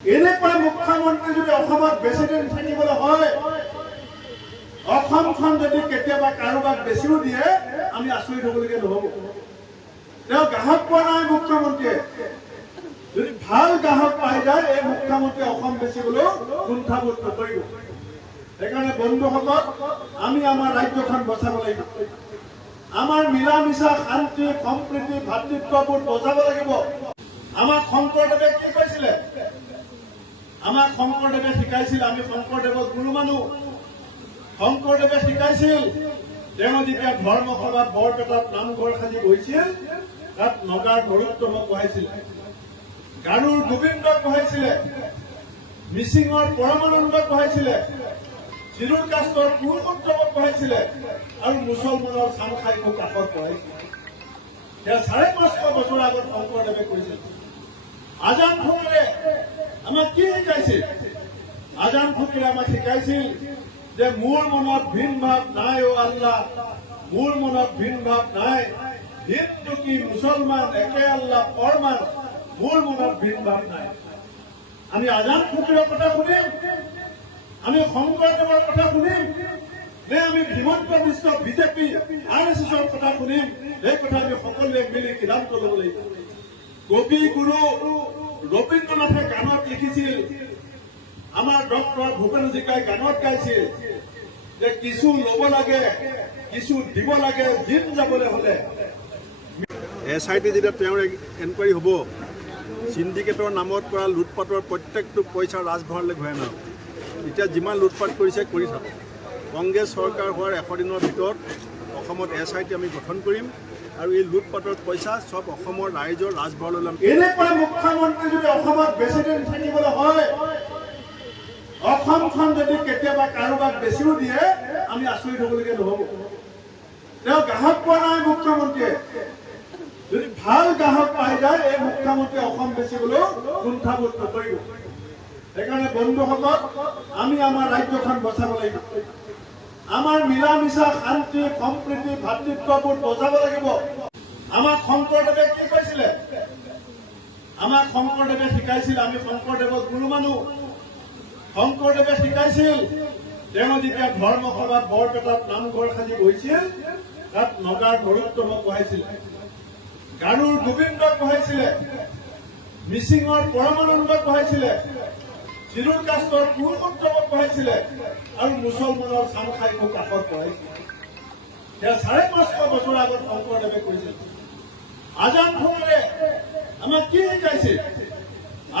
এনেকুৱা মুখ্যমন্ত্ৰী যদি অসমত বেছিদিন থাকিবলৈ হয়, অসমখন যদি কেতিয়াবা কাৰোবাক বেছিও দিয়ে আমি আচৰিত হ'বলগীয়া নহ'ব। তেওঁ গ্ৰাহক পোৱা নাই মুখ্যমন্ত্ৰীয়ে। যদি ভাল গ্ৰাহক পাই যায় এই মুখ্যমন্ত্ৰীয়ে অসম বেছিবলৈও কুণ্ঠাবোধ নকৰিব। সেইকাৰণে বন্ধুসকল, আমি আমাৰ ৰাজ্যখন বচাব লাগিব। আমাৰ মিলা মিছা শান্তি সম্প্ৰীতি ভাতৃত্ববোধ বচাব লাগিব। আমাক শংকৰদেৱে কি কৈছিলে? আমাক শংকৰদেৱে শিকাইছিল, আমি শংকৰদেৱক গুৰু মানো। শংকৰদেৱে শিকাইছিল, তেওঁ যেতিয়া ধৰ্মসভাত বৰপেটাত নামঘৰ সাজি বহিছিল, তাত নগাৰ নৰোত্তমক বহাইছিলে, গাৰুৰ গোবিন্দক বহাইছিলে, মিচিঙৰ পৰমানন্দক বহাইছিলে, চিৰুৰ কাষ্টৰ পুৰুষোত্তমক বহাইছিলে আৰু মুছলমানৰ চামখাইকো কাষত বহাইছিলে। সেয়া ৫৫০ বছৰ আগত শংকৰদেৱে কৈছিল। আজান ফকীৰে আমাক কি শিকাইছিল? আজান ফকীৰে আমাক শিকাইছিল যে মোৰ মনত ভিন ভাৱ নাই অ' আল্লাহ, মোৰ মনত ভিন ভাৱ নাই, হিন্দু কি মুছলমান একে আল্লাহ ফৰমান, মোৰ মনত ভিন ভাৱ নাই। আমি আজান ফকীৰৰ কথা শুনিম, আমি শংকৰদেৱৰ কথা শুনিম, নে আমি হিমন্ত বিশ্ব বিজেপি RSSৰ কথা শুনিম? এই কথা আমি সকলোৱে মিলি সিদ্ধান্ত ল'ব লাগিব। কবি গুৰু ৰবীন্দ্ৰনাথে গানত লিখিছিল, আমাৰ ডক্টৰ ভূপেন হাজৰিকাই গানত গাইছিল যে কিছু ল'ব লাগে, কিছু দিব লাগে, জিম যাবলৈ হ'লে। SIT যেতিয়া তেওঁৰ এনকুৱাৰী হ'ব, চিণ্ডিকেটৰ নামত কৰা লুটপাটৰ প্ৰত্যেকটো পইচা ৰাজভঁৰাললৈ ঘূৰাই নাও। এতিয়া যিমান লুটপাট কৰিছে কৰি থাকক। কংগ্ৰেছ চৰকাৰ হোৱাৰ ১০০ দিনৰ ভিতৰত অসমত SIT আমি গঠন কৰিম আৰু এই লুটপাটৰ পইচা চব অসমৰ ৰাইজৰ ৰাজভঁৰাললৈ। এনেকুৱা মুখ্যমন্ত্ৰী যদি অসমত বেছিদিন থাকিবলৈ হয়, অসমখন যদি কেতিয়াবা কাৰোবাক বেছিও দিয়ে আমি আচৰিত হ'বলগীয়া নহ'ব। তেওঁ গ্ৰাহক পোৱা নাই মুখ্যমন্ত্ৰীয়ে। যদি ভাল গ্ৰাহক পাই যায় এই মুখ্যমন্ত্ৰীয়ে অসম বেছিবলৈও কুণ্ঠাবোধ নকৰিব। সেইকাৰণে বন্ধুসকল, আমি আমাৰ ৰাজ্যখন বচাব লাগিব। আমাৰ মিলা মিছা শান্তি সম্প্ৰীতি ভাতৃত্ববোধ বচাব লাগিব। আমাক শংকৰদেৱে কি কৈছিলে? আমাক শংকৰদেৱে শিকাইছিল, আমি শংকৰদেৱক গুৰু মানো। শংকৰদেৱে শিকাইছিল, তেওঁ যেতিয়া ধৰ্মসভাত বৰপেটাত নামঘৰ সাজি বহিছিল, তাত নগাৰ নৰোত্তমক বহাইছিলে, গাৰুৰ গোবিন্দক বহাইছিলে, মিচিঙৰ পৰমানন্দক বহাইছিলে, চিৰুৰ কাষ্টৰ পুৰুষোত্তমক বহাইছিলে আৰু মুছলমানৰ চামখাইকো কাষত বহাইছিলে। সেয়া ৫৫০ বছৰ আগত শংকৰদেৱে কৈছিল। আজান ফকীৰে আমাক কি শিকাইছিল?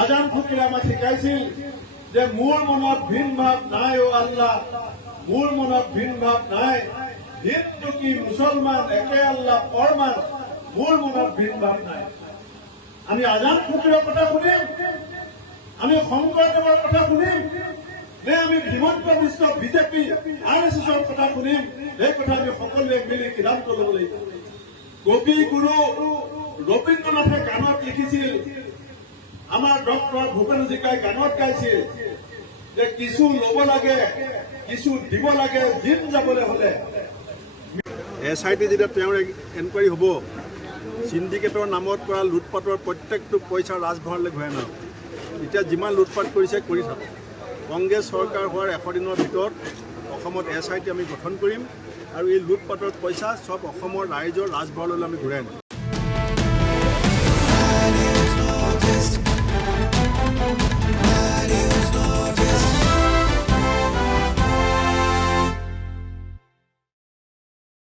আজান ফকীৰে আমাক শিকাইছিল যে মোৰ মনত ভিন ভাৱ নাই অ' আল্লাহ, মোৰ মনত ভিন ভাৱ নাই, হিন্দু কি মুছলমান একে আল্লাহ ফৰমান, মোৰ মনত ভিন ভাৱ নাই। আমি আজান ফকীৰৰ কথা শুনিম, আমি শংকৰদেৱৰ কথা শুনিম, নে আমি হিমন্ত বিশ্ব বিজেপি RSSৰ কথা শুনিম? এই কথা আমি সকলোৱে মিলি সিদ্ধান্ত ল'ব লাগিব। কবি গুৰু ৰবীন্দ্ৰনাথে গানত লিখিছিল, আমাৰ ডক্টৰ ভূপেন হাজৰিকাই গানত গাইছিল যে কিছু ল'ব লাগে, কিছু দিব লাগে, জিম যাবলৈ হ'লে। SIT যেতিয়া তেওঁৰ এনকুৱাৰী হ'ব, চিণ্ডিকেটৰ নামত কৰা লুটপাটৰ প্ৰত্যেকটো পইচা ৰাজভঁৰাললৈ ঘূৰাই নাও। এতিয়া যিমান লুটপাট কৰিছে কৰি থাকক। কংগ্ৰেছ চৰকাৰ হোৱাৰ ১০০ দিনৰ ভিতৰত অসমত SIT আমি গঠন কৰিম আৰু এই লুটপাটৰ পইচা চব অসমৰ ৰাইজৰ ৰাজভঁৰাললৈ আমি ঘূৰাই আনিম।